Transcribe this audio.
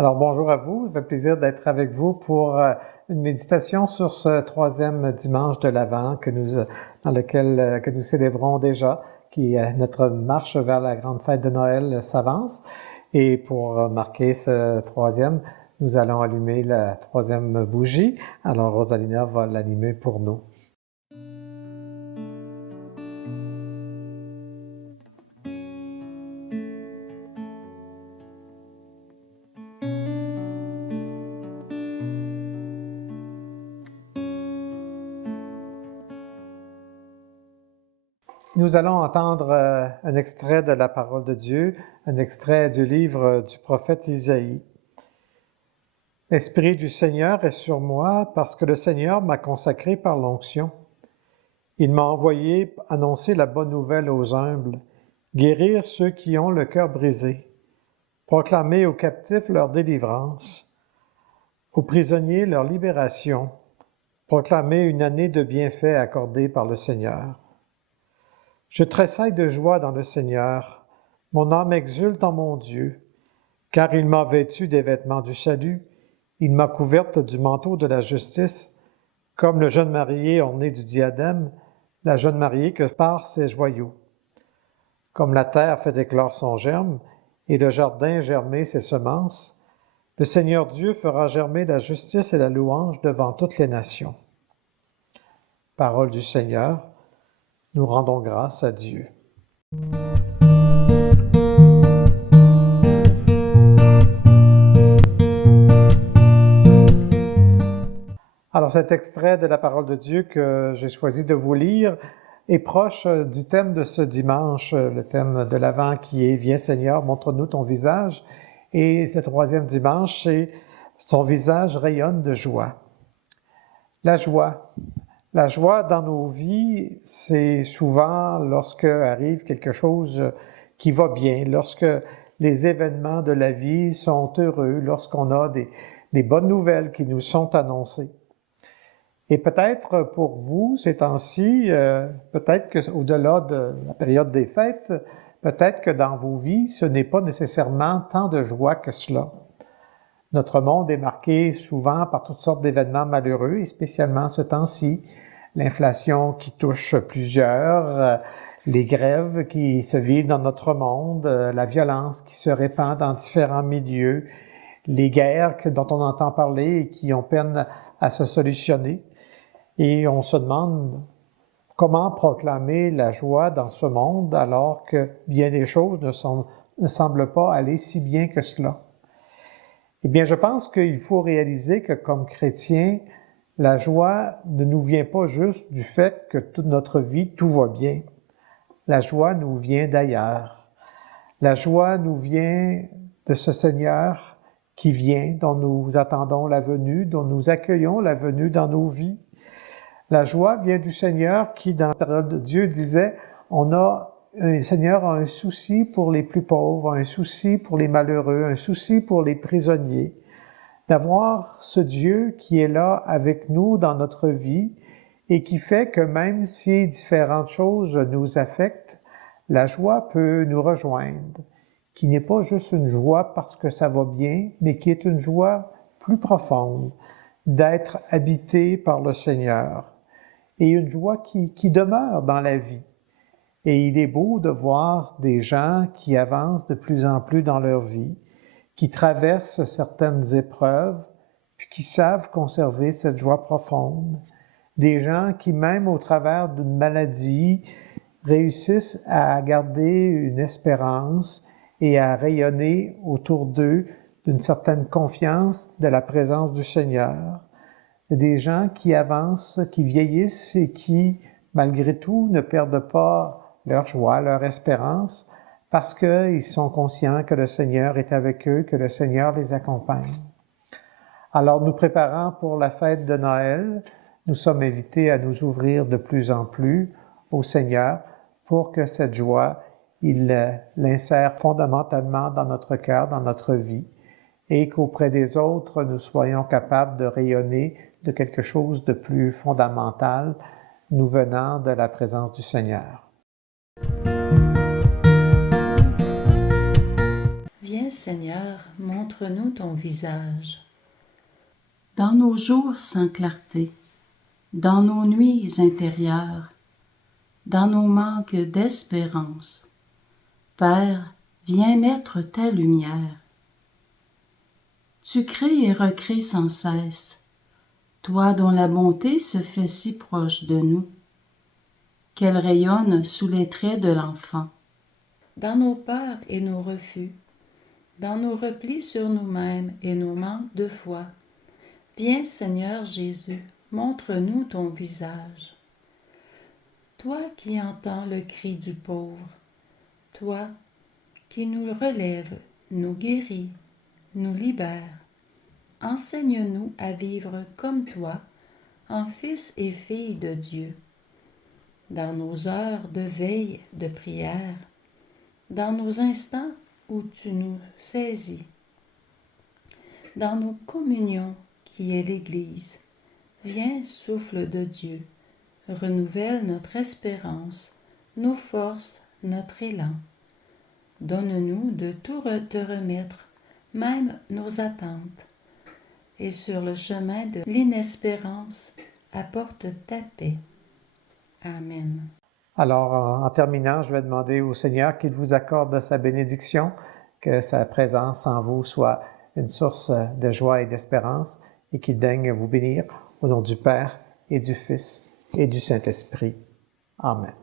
Alors bonjour à vous, ça fait plaisir d'être avec vous pour une méditation sur ce troisième dimanche de l'Avent que nous célébrons déjà, qui notre marche vers la grande fête de Noël s'avance. Et pour marquer ce troisième, nous allons allumer la troisième bougie. Alors Rosalina va l'allumer pour nous. Nous allons entendre un extrait de la parole de Dieu, un extrait du livre du prophète Isaïe. « L'Esprit du Seigneur est sur moi parce que le Seigneur m'a consacré par l'onction. Il m'a envoyé annoncer la bonne nouvelle aux humbles, guérir ceux qui ont le cœur brisé, proclamer aux captifs leur délivrance, aux prisonniers leur libération, proclamer une année de bienfaits accordée par le Seigneur. Je tressaille de joie dans le Seigneur, mon âme exulte en mon Dieu, car il m'a vêtue des vêtements du salut, il m'a couverte du manteau de la justice, comme le jeune marié orné du diadème, la jeune mariée que par ses joyaux. Comme la terre fait éclore son germe, et le jardin germer ses semences, le Seigneur Dieu fera germer la justice et la louange devant toutes les nations. » Parole du Seigneur, nous rendons grâce à Dieu. Alors cet extrait de la parole de Dieu que j'ai choisi de vous lire est proche du thème de ce dimanche, le thème de l'Avent qui est « Viens Seigneur, montre-nous ton visage ». Et ce troisième dimanche, c'est « Son visage rayonne de joie ». La joie. La joie dans nos vies, c'est souvent lorsque arrive quelque chose qui va bien, lorsque les événements de la vie sont heureux, lorsqu'on a des bonnes nouvelles qui nous sont annoncées. Et peut-être pour vous, ces temps-ci, peut-être qu'au-delà de la période des fêtes, peut-être que dans vos vies, ce n'est pas nécessairement tant de joie que cela. Notre monde est marqué souvent par toutes sortes d'événements malheureux, et spécialement ce temps-ci, l'inflation qui touche plusieurs, les grèves qui se vivent dans notre monde, la violence qui se répand dans différents milieux, les guerres dont on entend parler et qui ont peine à se solutionner. Et on se demande comment proclamer la joie dans ce monde alors que bien des choses ne semblent pas aller si bien que cela. Eh bien, je pense qu'il faut réaliser que comme chrétiens, la joie ne nous vient pas juste du fait que toute notre vie, tout va bien. La joie nous vient d'ailleurs. La joie nous vient de ce Seigneur qui vient, dont nous attendons la venue, dont nous accueillons la venue dans nos vies. La joie vient du Seigneur qui, dans la parole de Dieu, disait « Le Seigneur a un souci pour les plus pauvres, un souci pour les malheureux, un souci pour les prisonniers. » D'avoir ce Dieu qui est là avec nous dans notre vie et qui fait que même si différentes choses nous affectent, la joie peut nous rejoindre, qui n'est pas juste une joie parce que ça va bien, mais qui est une joie plus profonde d'être habité par le Seigneur et une joie qui demeure dans la vie. Et il est beau de voir des gens qui avancent de plus en plus dans leur vie, qui traversent certaines épreuves, puis qui savent conserver cette joie profonde. Des gens qui, même au travers d'une maladie, réussissent à garder une espérance et à rayonner autour d'eux d'une certaine confiance de la présence du Seigneur. Des gens qui avancent, qui vieillissent et qui, malgré tout, ne perdent pas leur joie, leur espérance, parce qu'ils sont conscients que le Seigneur est avec eux, que le Seigneur les accompagne. Alors, nous préparant pour la fête de Noël, nous sommes invités à nous ouvrir de plus en plus au Seigneur pour que cette joie, il l'insère fondamentalement dans notre cœur, dans notre vie, et qu'auprès des autres, nous soyons capables de rayonner de quelque chose de plus fondamental, nous venant de la présence du Seigneur. Viens Seigneur, montre-nous ton visage. Dans nos jours sans clarté, dans nos nuits intérieures, dans nos manques d'espérance, Père, viens mettre ta lumière. Tu crées et recrées sans cesse, toi dont la bonté se fait si proche de nous, qu'elle rayonne sous les traits de l'enfant. Dans nos peurs et nos refus, dans nos replis sur nous-mêmes et nos manques de foi, viens Seigneur Jésus, montre-nous ton visage. Toi qui entends le cri du pauvre, toi qui nous relèves, nous guéris, nous libères, enseigne-nous à vivre comme toi, en fils et filles de Dieu. Dans nos heures de veille, de prière, dans nos instants où tu nous saisis, dans nos communions qui est l'Église, viens, souffle de Dieu, renouvelle notre espérance, nos forces, notre élan. Donne-nous de tout te remettre, même nos attentes, et sur le chemin de l'inespérance, apporte ta paix. Amen. Alors, en terminant, je vais demander au Seigneur qu'il vous accorde sa bénédiction, que sa présence en vous soit une source de joie et d'espérance, et qu'il daigne vous bénir au nom du Père et du Fils et du Saint-Esprit. Amen.